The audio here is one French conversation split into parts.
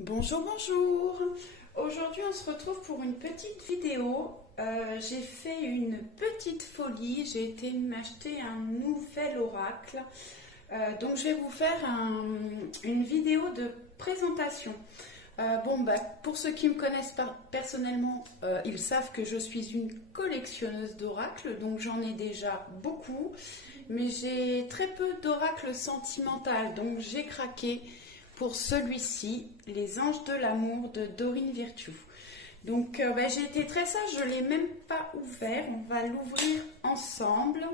Bonjour, bonjour. Aujourd'hui, on se retrouve pour une petite vidéo. J'ai fait une petite folie. J'ai été m'acheter un nouvel oracle. Donc, je vais vous faire une vidéo de présentation. Pour ceux qui me connaissent personnellement, ils savent que je suis une collectionneuse d'oracles. Donc, j'en ai déjà beaucoup. Mais j'ai très peu d'oracles sentimentaux. Donc, j'ai craqué pour celui-ci, Les Anges de l'amour de Dorine Virtue. Donc j'ai été très sage, je ne l'ai même pas ouvert. On va l'ouvrir ensemble.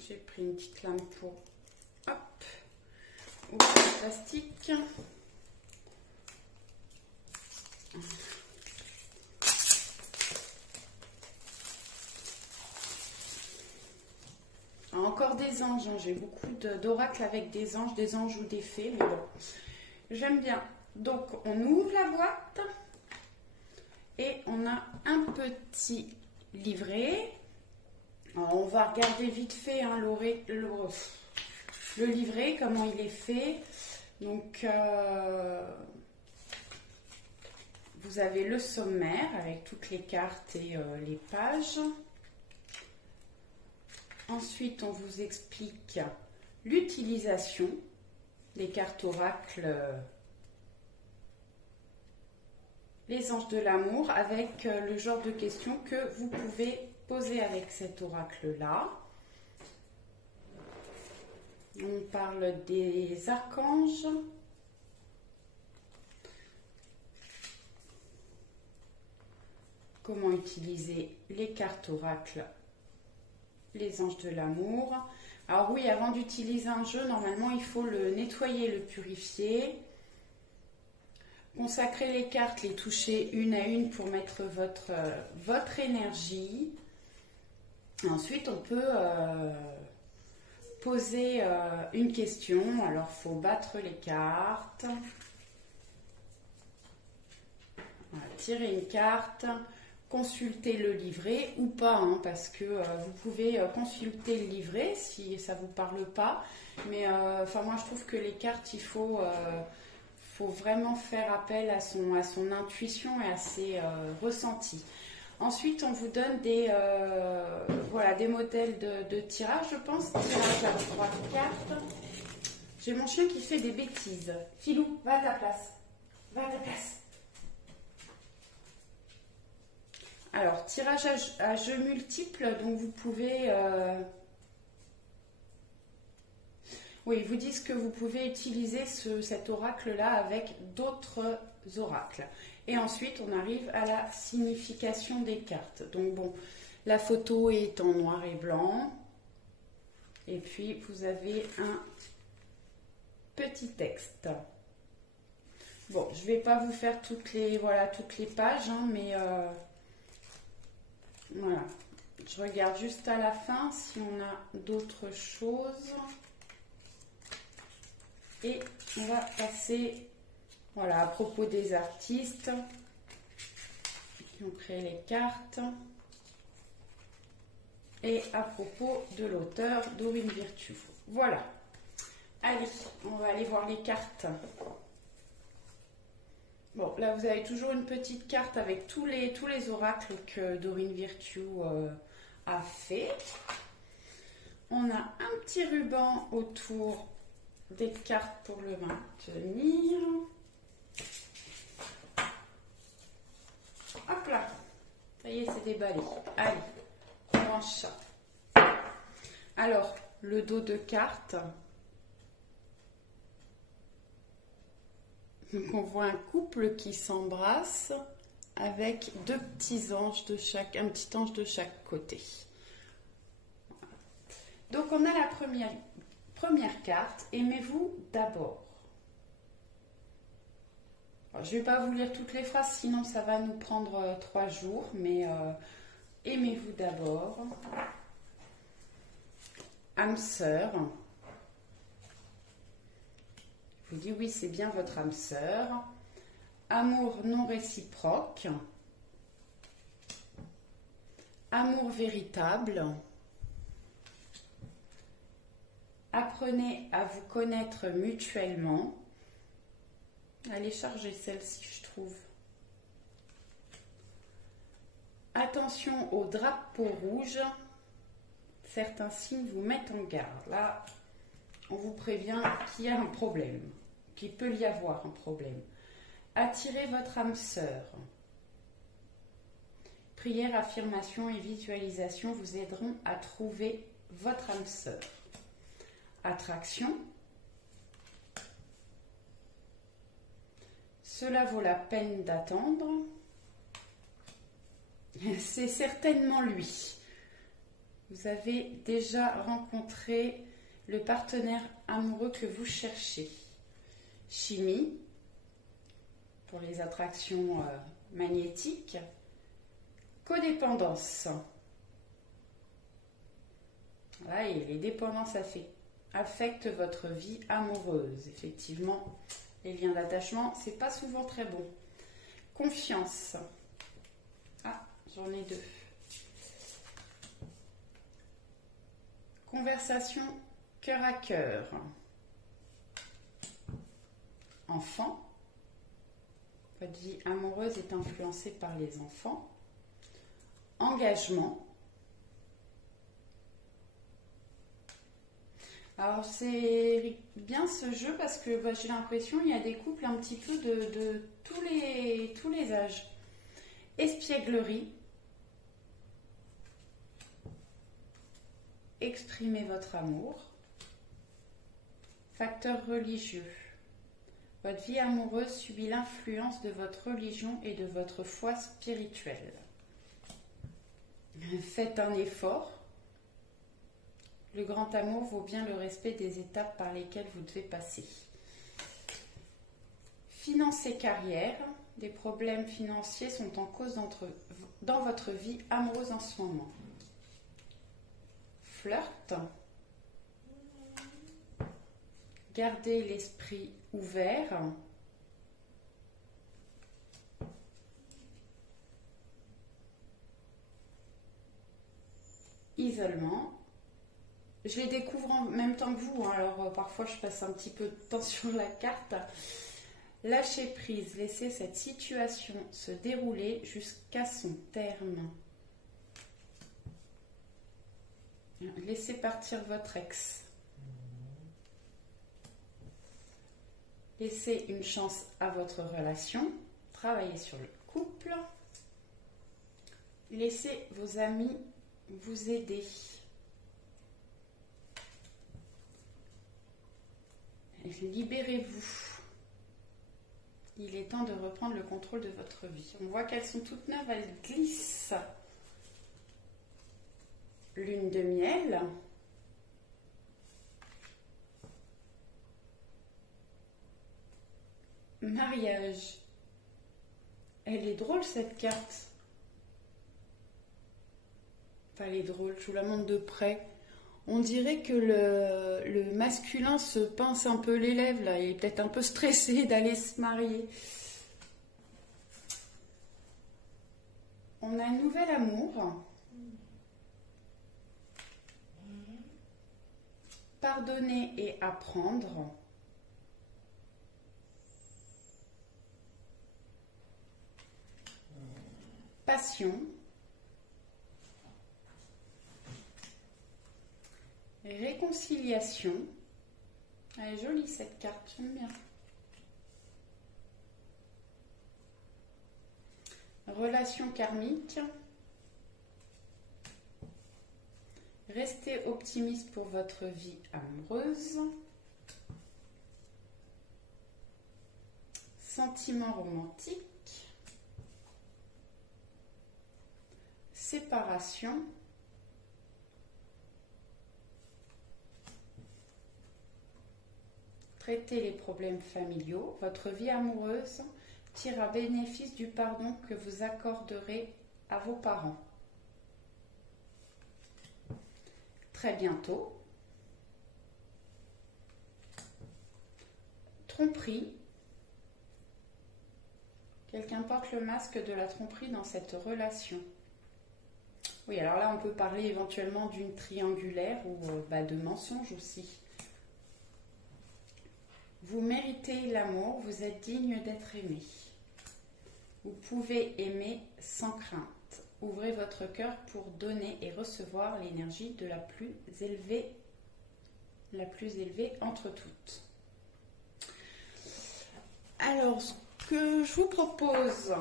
J'ai pris une petite lame pour ouvrir le plastique. Encore des anges, hein. J'ai beaucoup d'oracles avec des anges ou des fées, mais bon, j'aime bien. Donc, on ouvre la boîte et on a un petit livret. Alors, on va regarder vite fait hein, le livret, comment il est fait. Donc, vous avez le sommaire avec toutes les cartes et les pages. Ensuite, on vous explique l'utilisation des cartes oracles, les anges de l'amour, avec le genre de questions que vous pouvez poser avec cet oracle-là. On parle des archanges, comment utiliser les cartes oracles, les anges de l'amour. Alors oui, avant d'utiliser un jeu, normalement, il faut le nettoyer, le purifier. Consacrer les cartes, les toucher une à une pour mettre votre énergie. Ensuite, on peut poser une question. Alors, il faut battre les cartes. Voilà, tirer une carte. Consulter le livret ou pas, hein, parce que vous pouvez consulter le livret si ça ne vous parle pas. Mais moi, je trouve que les cartes, il faut vraiment faire appel à son intuition et à ses ressentis. Ensuite, on vous donne des modèles de tirage, je pense. Tirage à 3 cartes. J'ai mon chien qui fait des bêtises. Filou, va à ta place. Va à ta place. Alors, tirage à jeux multiples, donc vous pouvez... Oui, ils vous disent que vous pouvez utiliser cet oracle-là avec d'autres oracles. Et ensuite, on arrive à la signification des cartes. Donc bon, la photo est en noir et blanc. Et puis, vous avez un petit texte. Bon, je ne vais pas vous faire toutes les pages, hein, mais... Voilà, je regarde juste à la fin si on a d'autres choses. Et on va passer, voilà, à propos des artistes qui ont créé les cartes. Et à propos de l'auteur Dorine Virtue. Voilà. Allez, on va aller voir les cartes. Bon, là, vous avez toujours une petite carte avec tous les oracles que Dorine Virtue a fait. On a un petit ruban autour des cartes pour le maintenir. Hop là, ça y est, c'est déballé. Allez, on range ça. Alors, le dos de carte. Donc on voit un couple qui s'embrasse avec deux petits anges un petit ange de chaque côté. Donc on a la première carte, aimez-vous d'abord. Je ne vais pas vous lire toutes les phrases, sinon ça va nous prendre 3 jours, mais aimez-vous d'abord. Âme sœur. Je vous dis oui, c'est bien votre âme sœur. Amour non réciproque. Amour véritable. Apprenez à vous connaître mutuellement. Elle est chargée celle-ci, je trouve. Attention au drapeau rouge. Certains signes vous mettent en garde. Là, on vous prévient qu'il y a un problème, qu'il peut y avoir un problème. Attirez votre âme sœur. Prière, affirmation et visualisation vous aideront à trouver votre âme sœur. Attraction. Cela vaut la peine d'attendre. C'est certainement lui. Vous avez déjà rencontré le partenaire amoureux que vous cherchez. Chimie, pour les attractions magnétiques. Codépendance. Voilà, et les dépendances affectent votre vie amoureuse. Effectivement, les liens d'attachement, c'est pas souvent très bon. Confiance. Ah, j'en ai deux. Conversation cœur à cœur. Enfant. Votre vie amoureuse est influencée par les enfants. Engagement. Alors c'est bien ce jeu parce que j'ai l'impression qu'il y a des couples un petit peu de tous les âges. Espièglerie. Exprimez votre amour. Facteur religieux. Votre vie amoureuse subit l'influence de votre religion et de votre foi spirituelle. Faites un effort. Le grand amour vaut bien le respect des étapes par lesquelles vous devez passer. Finances et carrière. Des problèmes financiers sont en cause dans votre vie amoureuse en ce moment. Flirt. Gardez l'esprit ouvert. Isolement. Je les découvre en même temps que vous, hein, alors parfois je passe un petit peu de temps sur la carte. Lâchez prise, laissez cette situation se dérouler jusqu'à son terme. Laissez partir votre ex. Laissez une chance à votre relation. Travaillez sur le couple. Laissez vos amis vous aider. Libérez-vous. Il est temps de reprendre le contrôle de votre vie. On voit qu'elles sont toutes neuves, elles glissent. Lune de miel. Mariage. Elle est drôle cette carte. Enfin, elle est drôle, je vous la montre de près. On dirait que le masculin se pince un peu les lèvres, là. Il est peut-être un peu stressé d'aller se marier. On a un nouvel amour. Pardonner et apprendre. Passion. Réconciliation. Elle est jolie cette carte, j'aime bien. Relation karmique. Restez optimiste pour votre vie amoureuse. Sentiment romantique. Séparation. Traitez les problèmes familiaux. Votre vie amoureuse tire à bénéfice du pardon que vous accorderez à vos parents. Très bientôt. Tromperie. Quelqu'un porte le masque de la tromperie dans cette relation. Oui, alors là, on peut parler éventuellement d'une triangulaire ou de mensonge aussi. Vous méritez l'amour, vous êtes digne d'être aimé. Vous pouvez aimer sans crainte. Ouvrez votre cœur pour donner et recevoir l'énergie de la plus élevée entre toutes. Alors, ce que je vous propose,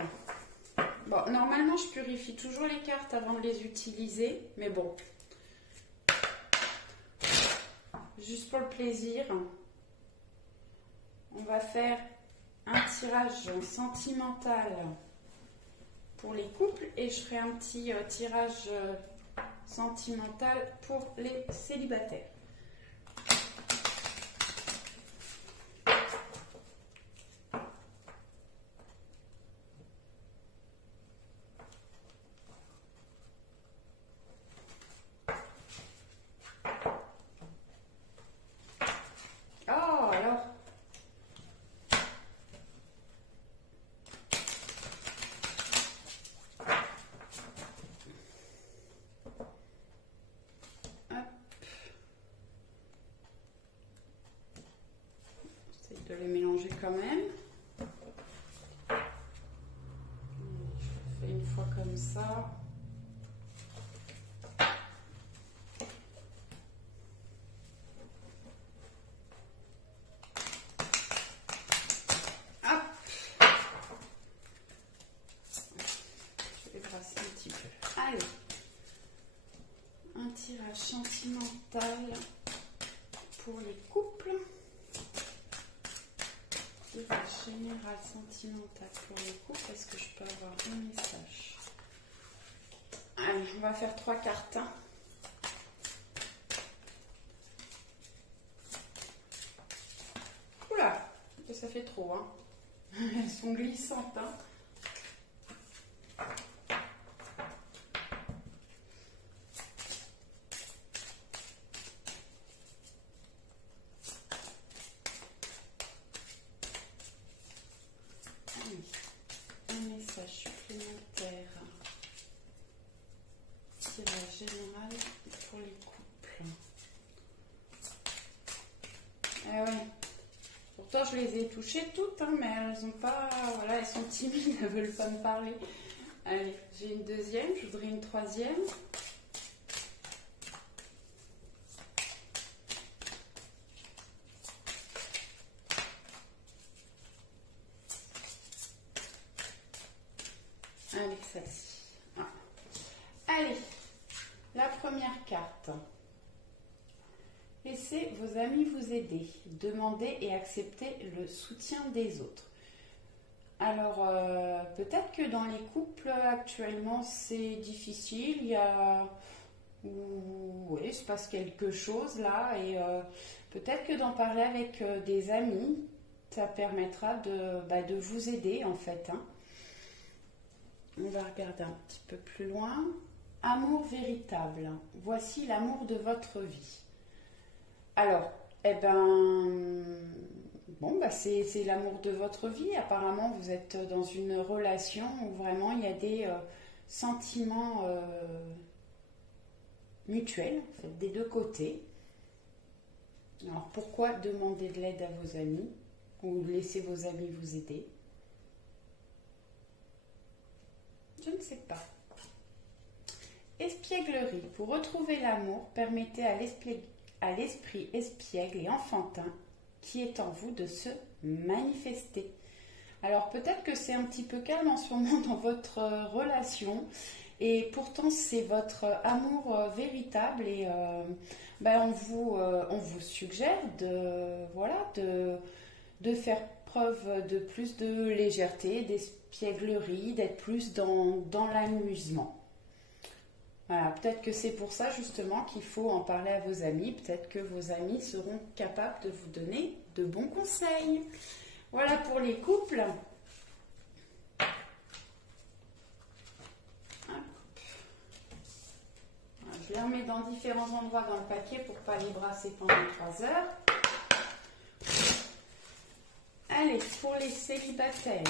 bon, normalement je purifie toujours les cartes avant de les utiliser, mais bon, juste pour le plaisir, on va faire un tirage sentimental pour les couples et je ferai un petit tirage sentimental pour les célibataires. De les mélanger quand même. Je fais une fois comme ça. Hop. Je vais brasser un petit peu. Allez. Un tirage sentimental pour les couples. Général sentimental pour les couples. Est-ce que je peux avoir un message? Allez, on va faire 3 cartes. Hein. Oula, ça fait trop. Hein. Elles sont glissantes. Hein. Supplémentaire, tirage général pour les couples. Eh ouais. Pourtant je les ai touchées toutes, hein, mais elles ont pas, voilà, elles sont timides, elles veulent pas me parler. Allez, j'ai une deuxième, je voudrais une troisième. Allez, celle-ci. Ah. Allez, la première carte. Laissez vos amis vous aider. Demandez et acceptez le soutien des autres. Alors, peut-être que dans les couples actuellement, c'est difficile. Il y a... Oui, il se passe quelque chose là. Et peut-être que d'en parler avec des amis, ça permettra de vous aider en fait. Hein. On va regarder un petit peu plus loin. Amour véritable. Voici l'amour de votre vie. Alors, eh ben, bon, c'est l'amour de votre vie. Apparemment, vous êtes dans une relation où vraiment il y a des sentiments mutuels, en fait, des deux côtés. Alors, pourquoi demander de l'aide à vos amis ou laisser vos amis vous aider? Je ne sais pas. Espièglerie. Pour retrouver l'amour, permettez à l'esprit espiègle et enfantin qui est en vous de se manifester. Alors peut-être que c'est un petit peu calme en ce moment dans votre relation et pourtant c'est votre amour véritable et on vous suggère de faire preuve de plus de légèreté, d'espièglerie, d'être plus dans l'amusement. Voilà, peut-être que c'est pour ça justement qu'il faut en parler à vos amis. Peut-être que vos amis seront capables de vous donner de bons conseils. Voilà pour les couples. Je les remets dans différents endroits dans le paquet pour ne pas les brasser pendant 3 heures. Allez, pour les célibataires.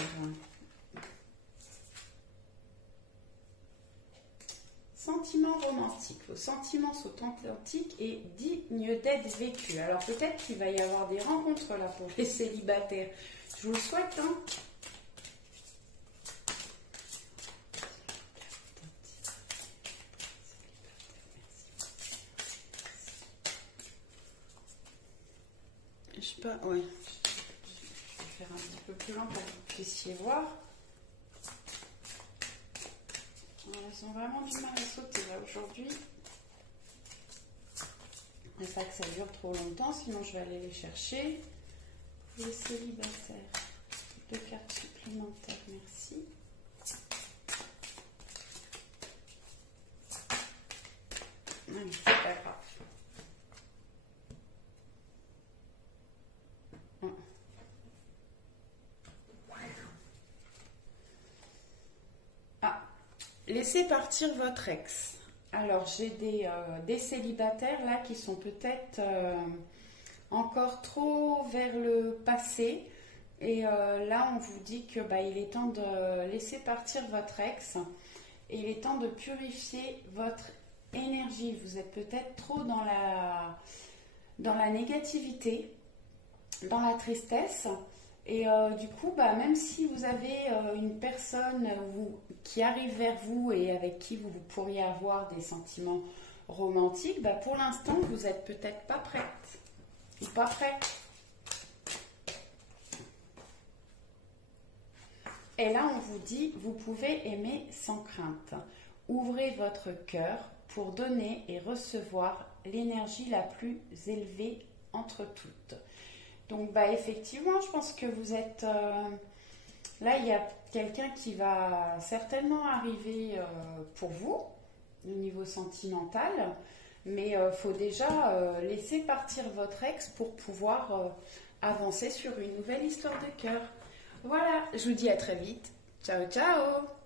sentiments romantiques. Vos sentiments sont authentiques et dignes d'être vécus. Alors peut-être qu'il va y avoir des rencontres là pour les célibataires. Je vous le souhaite, hein. Je sais pas, ouais. Je vais faire un petit peu plus lent pour que vous puissiez voir. Elles ont vraiment du mal à sauter là aujourd'hui. Et pas que ça dure trop longtemps, sinon je vais aller les chercher. Les célibataires, 2 cartes supplémentaires, merci. Allez, c'est pas grave. Laissez partir votre ex. Alors, j'ai des célibataires là qui sont peut-être encore trop vers le passé. Et là, on vous dit que il est temps de laisser partir votre ex. Et il est temps de purifier votre énergie. Vous êtes peut-être trop dans la négativité, dans la tristesse. Et du coup, même si vous avez une personne qui arrive vers vous et avec qui vous pourriez avoir des sentiments romantiques, pour l'instant, vous n'êtes peut-être pas prête ou pas prêt. Et là, on vous dit, vous pouvez aimer sans crainte. Ouvrez votre cœur pour donner et recevoir l'énergie la plus élevée entre toutes. Donc, effectivement, je pense que vous êtes... là, il y a quelqu'un qui va certainement arriver pour vous, au niveau sentimental. Mais il faut déjà laisser partir votre ex pour pouvoir avancer sur une nouvelle histoire de cœur. Voilà, je vous dis à très vite. Ciao, ciao!